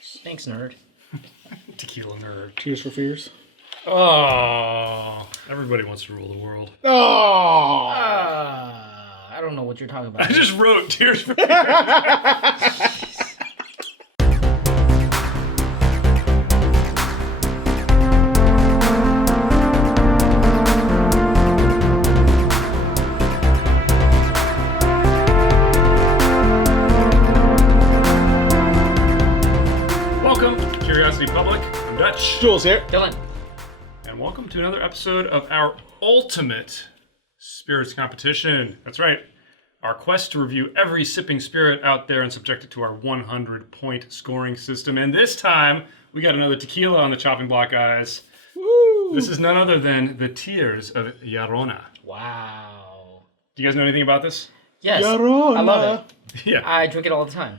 Thanks, nerd. Tequila nerd. Tears for Fears. Oh, everybody wants to rule the world. Oh! I don't know what you're talking about. I just wrote Tears for Fears. Welcome, Curiosity Public. I'm Dutch. Jules here. Dylan. And welcome to another episode of our ultimate spirits competition. That's right. Our quest to review every sipping spirit out there and subject it to our 100-point scoring system. And this time, we got another tequila on the chopping block, guys. Woo! This is none other than the Tears of Llorona. Wow. Do you guys know anything about this? Yes. Llorona. I love it. Yeah. I drink it all the time.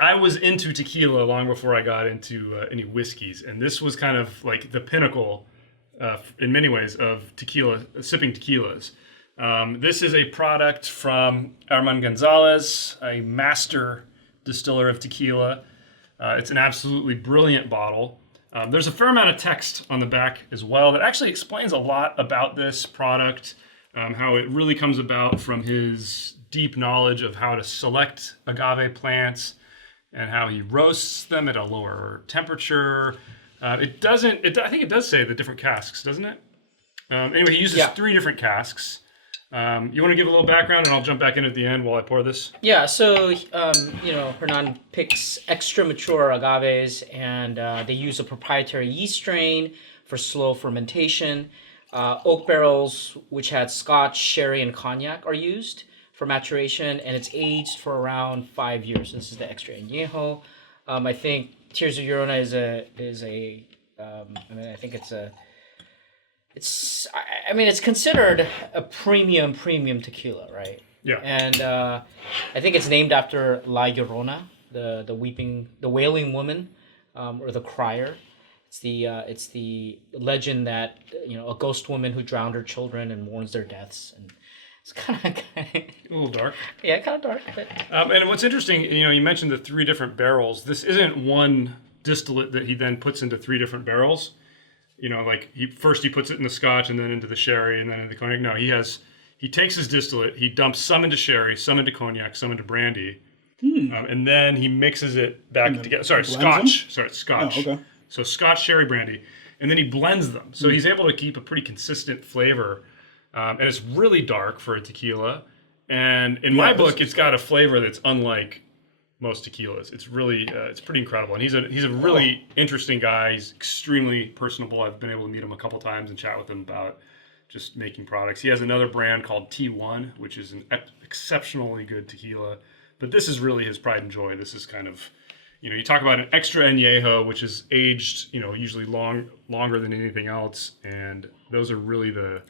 I was into tequila long before I got into any whiskeys. And this was kind of like the pinnacle, in many ways, of tequila, sipping tequilas. This is a product from Herman Gonzalez, a master distiller of tequila. It's an absolutely brilliant bottle. There's a fair amount of text on the back as well that actually explains a lot about this product, how it really comes about from his deep knowledge of how to select agave plants and how he roasts them at a lower temperature. I think it does say the different casks, doesn't it? Anyway, he uses 3 different casks. You want to give a little background, and I'll jump back in at the end while I pour this? Yeah, so, Hernan picks extra mature agaves, and they use a proprietary yeast strain for slow fermentation. Oak barrels, which had Scotch, sherry, and cognac, are used for maturation, and it's aged for around 5 years. This is the extra añejo. I think Tears of Llorona it's considered a premium tequila, right? Yeah. And I think it's named after La Llorona, the wailing woman, or the crier. It's the legend that a ghost woman who drowned her children and mourns their deaths, and it's kind of a little dark. Yeah, kind of dark. But... and what's interesting, you mentioned the 3 different barrels. This isn't one distillate that he then puts into 3 different barrels. He puts it in the Scotch and then into the sherry and then into the cognac. No, he takes his distillate, he dumps some into sherry, some into cognac, some into brandy, and then he mixes it back together. Scotch. Oh, okay. So Scotch, sherry, brandy, and then he blends them. So he's able to keep a pretty consistent flavor, and it's really dark for a tequila. And in my book, it's got a flavor that's unlike most tequilas. It's really, it's pretty incredible. And he's a really interesting guy. He's extremely personable. I've been able to meet him a couple times and chat with him about just making products. He has another brand called T1, which is an exceptionally good tequila. But this is really his pride and joy. This is kind of, you talk about an extra añejo, which is aged, usually longer than anything else. And those are really the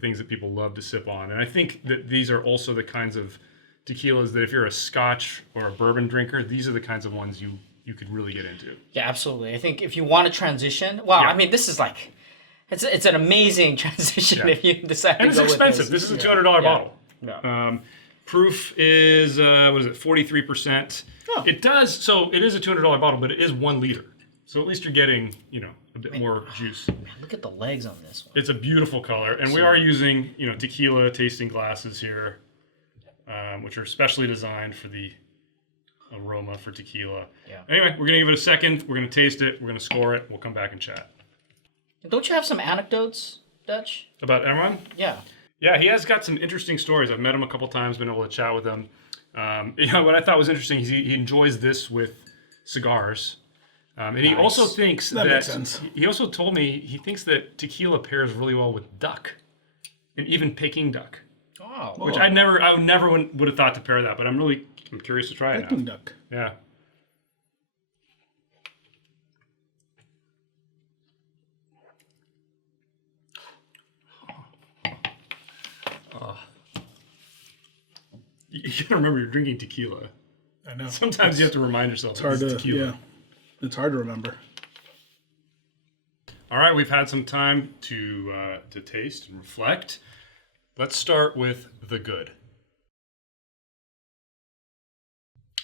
things that people love to sip on. And I think that these are also the kinds of tequilas that if you're a Scotch or a bourbon drinker, these are the kinds of ones you could really get into. Yeah, absolutely. I think if you want to transition, this is like, it's an amazing transition if you decide to go with this. And it's expensive. This is a $200 bottle. Yeah. Proof is, 43%. Oh. It is a $200 bottle, but it is 1 liter. So at least you're getting, a bit more juice. Man, look at the legs on this one. It's a beautiful color. And we are using, tequila tasting glasses here, which are specially designed for the aroma for tequila. Yeah. Anyway, we're going to give it a second. We're going to taste it. We're going to score it. We'll come back and chat. Don't you have some anecdotes, Dutch? About Herman? Yeah. Yeah, he has got some interesting stories. I've met him a couple times, been able to chat with him. What I thought was interesting is he enjoys this with cigars. And he also thinks that makes sense. He also told me he thinks that tequila pairs really well with duck, and even Peking duck. Oh, which I never would have thought to pair that, but I'm curious to try it now. Peking duck. Yeah. You gotta remember you're drinking tequila. I know. Sometimes you have to remind yourself it's hard to tequila. Yeah. It's hard to remember. All right, we've had some time to taste and reflect. Let's start with the good.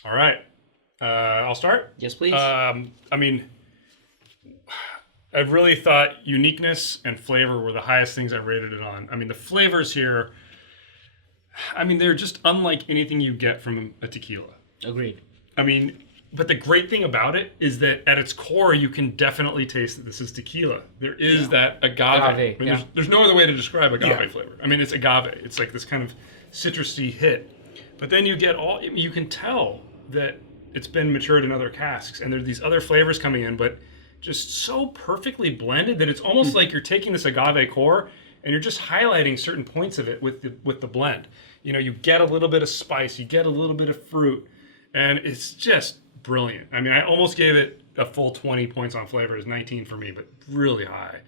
All right. I'll start. Yes, please. I mean, I really thought uniqueness and flavor were the highest things I rated it on. I mean, the flavors here, I mean, they're just unlike anything you get from a tequila. Agreed. I mean, but the great thing about it is that at its core, you can definitely taste that this is tequila. There is that agave. I mean, yeah. there's no other way to describe agave flavor. I mean, it's agave. It's like this kind of citrusy hit. But then you get you can tell that it's been matured in other casks, and there's these other flavors coming in, but just so perfectly blended that it's almost like you're taking this agave core and you're just highlighting certain points of it with the blend. You know, you get a little bit of spice, you get a little bit of fruit, and it's just brilliant. I mean, I almost gave it a full 20 points on flavor. It's 19 for me, but really high.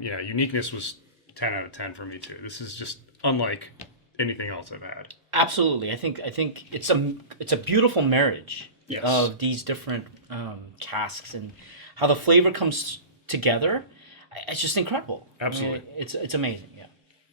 Uniqueness was 10 out of 10 for me too. This is just unlike anything else I've had. Absolutely. I think it's a beautiful marriage of these different casks and how the flavor comes together. It's just incredible. Absolutely. I mean, it's amazing. Yeah.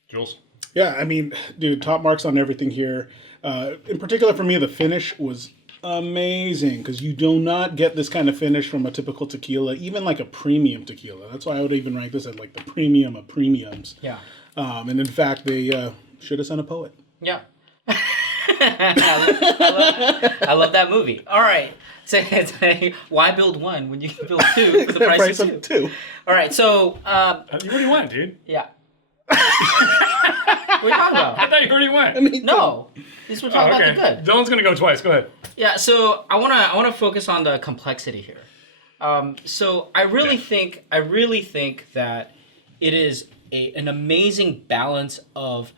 Jules? Yeah, I mean, dude, top marks on everything here. In particular for me, the finish was amazing because you do not get this kind of finish from a typical tequila, even like a premium tequila. That's why I would even rank this at like the premium of premiums. Yeah. And in fact, they should have sent a poet. Yeah. I love that movie. All right. So why build one when you can build two for the price of two? All right. So You already went, dude. yeah. What are you talking about? I thought you already went. I mean, No. This we're talking about the good. Dylan's going to go twice. Go ahead. Yeah, so I wanna focus on the complexity here. So I really think that it is an amazing balance of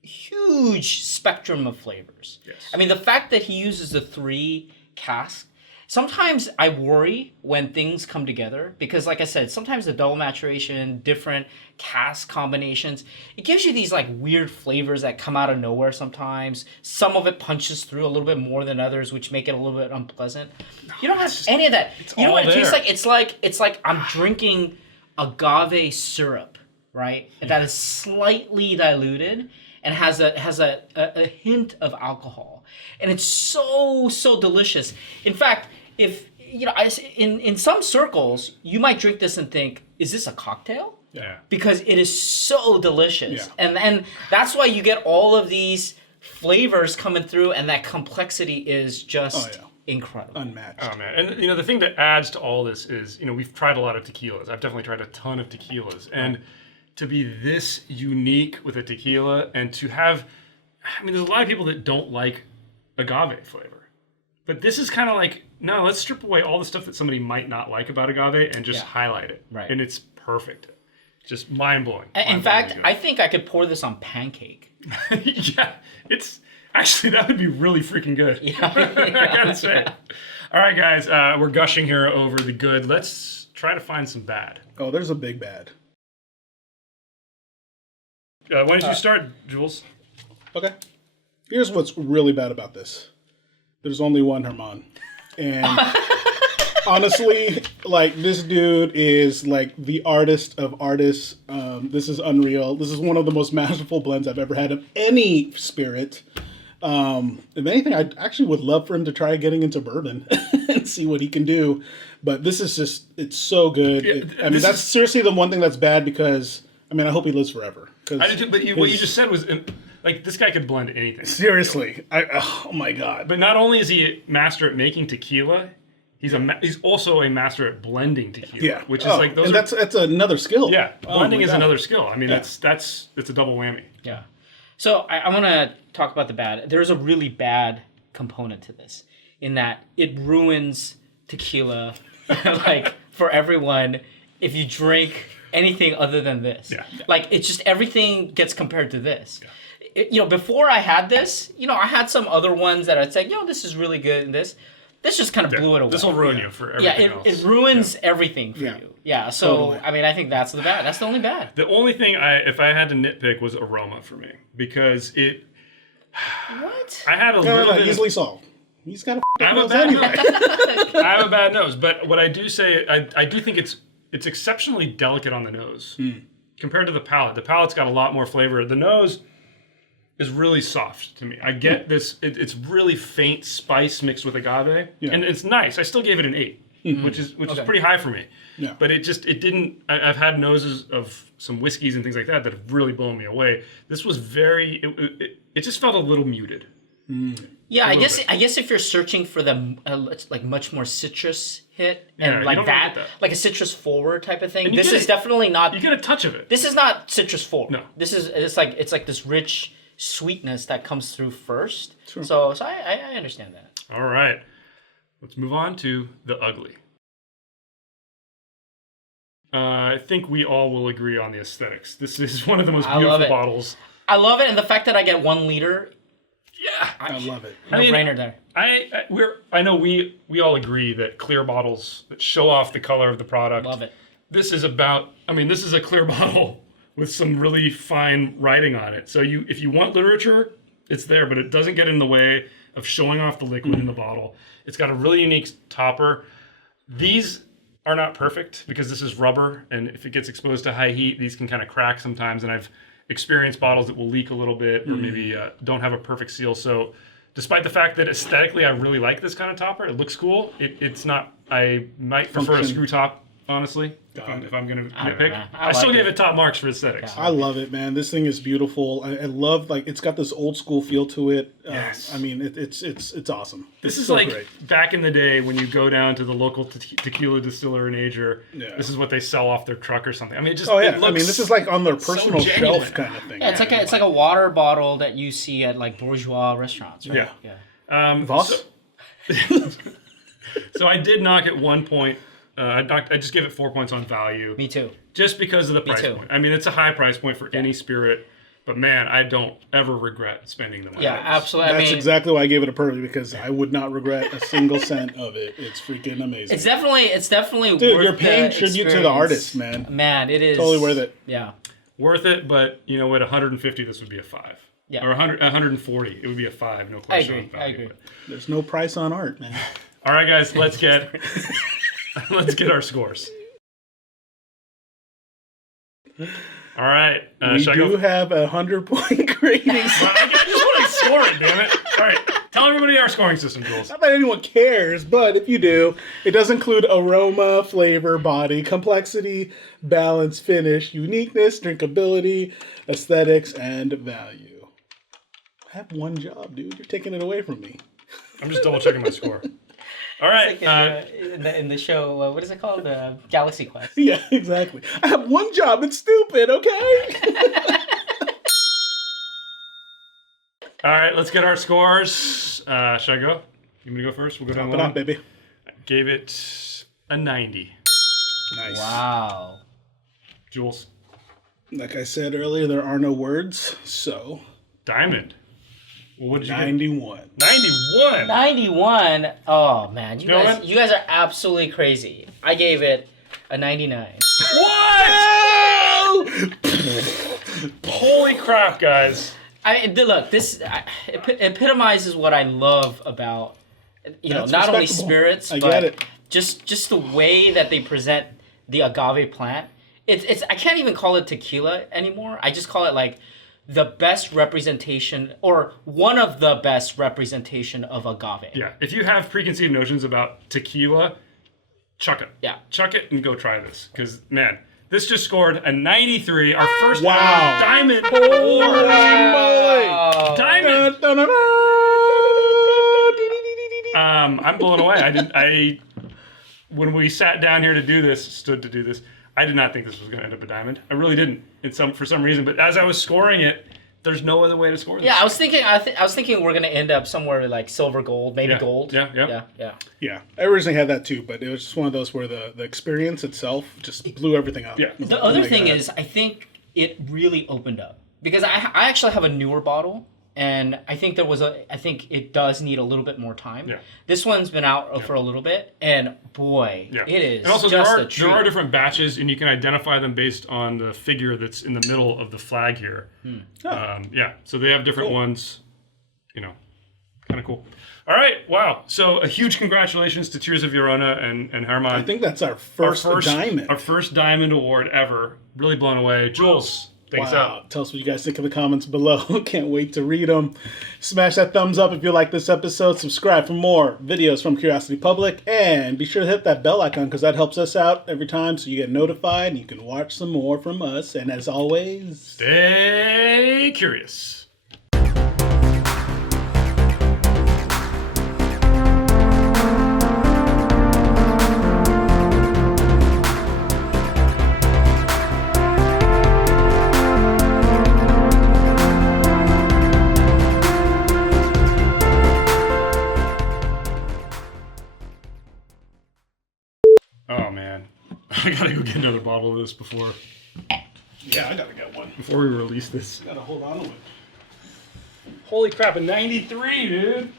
huge spectrum of flavors. Yes. I mean, the fact that he uses the 3 casks. Sometimes I worry when things come together because, like I said, sometimes the double maturation, different cask combinations, it gives you these like weird flavors that come out of nowhere sometimes. Some of it punches through a little bit more than others, which make it a little bit unpleasant. You don't have any of that. You know what it tastes like? It's like I'm drinking agave syrup, right? That is slightly diluted and has a hint of alcohol. And it's so delicious. In fact, if you know, in some circles, you might drink this and think, "Is this a cocktail?" Yeah. Because it is so delicious, Yeah. and that's why you get all of these flavors coming through, and that complexity is just incredible, unmatched. Oh man, and you know the thing that adds to all this is we've tried a lot of tequilas. I've definitely tried a ton of tequilas, and to be this unique with a tequila, and to have, I mean, there's a lot of people that don't like agave flavor, but this is kind of like, no, let's strip away all the stuff that somebody might not like about agave and just highlight it. Right. And it's perfect. Just mind-blowing. In fact, I think I could pour this on pancake. Yeah, it's actually, that would be really freaking good. Yeah. I gotta say. All right, guys, we're gushing here over the good. Let's try to find some bad. Oh, there's a big bad. Why don't you start, Jules? Okay. Here's what's really bad about this. There's only one Herman. And honestly, like, this dude is like the artist of artists. This is unreal. This is one of the most masterful blends I've ever had of any spirit. If anything, I actually would love for him to try getting into bourbon and see what he can do. But this is just, it's so good. Yeah, I mean, that's seriously the one thing that's bad because, I mean, I hope he lives forever. But what you just said was, like, this guy could blend anything. Seriously. Oh my God. But not only is he a master at making tequila, he's also a master at blending tequila. Yeah. Which is like those. And that's another skill. Yeah, blending my is God. another skill. I mean, it's a double whammy. Yeah. So I want to talk about the bad. There's a really bad component to this in that it ruins tequila like for everyone if you drink anything other than this. Yeah. Like it's just everything gets compared to this. Yeah. Before I had this, I had some other ones that I'd say, this is really good and this just kind of blew it away. This will ruin you for everything else. It ruins everything for you. Yeah, so, Totally. I mean, I think that's the bad. That's the only bad. The only thing if I had to nitpick was aroma for me because it. What? I had a little bit easily solved. He's got a I have a nose bad anyway. I have a bad nose, but what I do say, I do think it's exceptionally delicate on the nose compared to the palate. The palate's got a lot more flavor. The nose, is really soft to me. I get this. It's really faint spice mixed with agave, and it's nice. I still gave it an 8, which is pretty high for me. Yeah. But it didn't. I've had noses of some whiskeys and things like that have really blown me away. This was very. It just felt a little muted. Yeah, I guess if you're searching for the like much more citrus hit and like that, like a citrus forward type of thing, this is definitely not. You get a touch of it. This is not citrus forward. No. It's like this rich sweetness that comes through first. True. So I understand that. All right, let's move on to the ugly. I think we all will agree on the aesthetics. This is one of the most beautiful bottles. I love it, and the fact that I get 1 liter. Yeah, I love it. No brainer there. I know we all agree that clear bottles that show off the color of the product. Love it. This is a clear bottle with some really fine writing on it. So if you want literature, it's there, but it doesn't get in the way of showing off the liquid in the bottle. It's got a really unique topper. These are not perfect because this is rubber, and if it gets exposed to high heat, these can kind of crack sometimes, and I've experienced bottles that will leak a little bit or maybe don't have a perfect seal. So despite the fact that aesthetically I really like this kind of topper, it looks cool, it's not, I might prefer a screw top, honestly, if I'm going to nitpick. I still give it top marks for aesthetics. I love it, man. This thing is beautiful. I love, like, it's got this old school feel to it. Yes. I mean, it's awesome. This is so like great. back in the day when you go down to the local tequila distiller and ager. Yeah. This is what they sell off their truck or something. I mean, it just Oh yeah, it looks I mean, this is like on their personal so genuine. shelf kind of thing. Yeah, it's like a water bottle that you see at like bourgeois restaurants, right? Yeah. Voss? So I did knock it 1 point. I just gave it 4 points on value. Me too. Just because of the price point. I mean, it's a high price point for any spirit, but man, I don't ever regret spending the money. Yeah, absolutely. That's exactly why I gave it a perfect, because I would not regret a single cent of it. It's freaking amazing. It's definitely Dude, worth you're paying the tribute to experience. the artist, man. Man, it is Totally worth it. Yeah. Worth it, but you know what? 150, this would be a 5. Yeah. Or 140, it would be a 5. No question. I agree. But... There's no price on art, man. All right, guys, let's get our scores. All right, We do have 100-point grading. I just want to score it, damn it! All right, tell everybody our scoring system, Jules. Not that anyone cares, but if you do, it does include aroma, flavor, body, complexity, balance, finish, uniqueness, drinkability, aesthetics, and value. I have one job, dude. You're taking it away from me. I'm just double checking my score. All right. In the show, what is it called? Galaxy Quest. Yeah, exactly. I have one job. It's stupid, okay? All right, let's get our scores. Should I go? You want me to go first? We'll go down the Top it line. up, baby. I gave it a 90. Nice. Wow. Jules. Like I said earlier, there are no words, so Diamond. Well, what did you 91. get? 91. 91. Oh man, you know guys, what? you guys are absolutely crazy. I gave it a 99. What? Holy crap, guys. Look, this epitomizes what I love about, That's not only respectable. spirits, I but get it. just the way that they present the agave plant. It's I can't even call it tequila anymore. I just call it like the best representation, or one of the best representation of agave. Yeah, if you have preconceived notions about tequila, chuck it. Yeah. Chuck it and go try this. Because, man, this just scored a 93, our first Wow. Diamond Holy Award. moly. Diamond. Dun, dun, dun, dun. I'm blown away. When we sat down here stood to do this, I did not think this was going to end up a diamond. I really didn't, for some reason. But as I was scoring it, there's no other way to score this. Yeah, I was thinking we're gonna end up somewhere like silver, gold, maybe gold. Yeah. Yeah, I originally had that too, but it was just one of those where the experience itself just blew everything up. Yeah. The Oh other my thing God. is, I think it really opened up, because I actually have a newer bottle, and I think it does need a little bit more time. Yeah. This one's been out for a little bit, and boy, Yeah. it is. And also, just there a treat. are different batches, and you can identify them based on the figure that's in the middle of the flag here. Yeah, so they have different ones. Kind of cool. All right, wow. So a huge congratulations to Tears of Llorona and Herman. I think that's our first diamond. Our first diamond award ever. Really blown away. Jules, Take us out. Tell us what you guys think in the comments below. Can't wait to read them. Smash that thumbs up if you like this episode. Subscribe for more videos from Curiosity Public. And be sure to hit that bell icon because that helps us out every time so you get notified and you can watch some more from us. And as always, stay curious. Oh man, I gotta go get another bottle of this before yeah, I gotta get one. we release this. Gotta hold on to it. Holy crap, a 93, dude.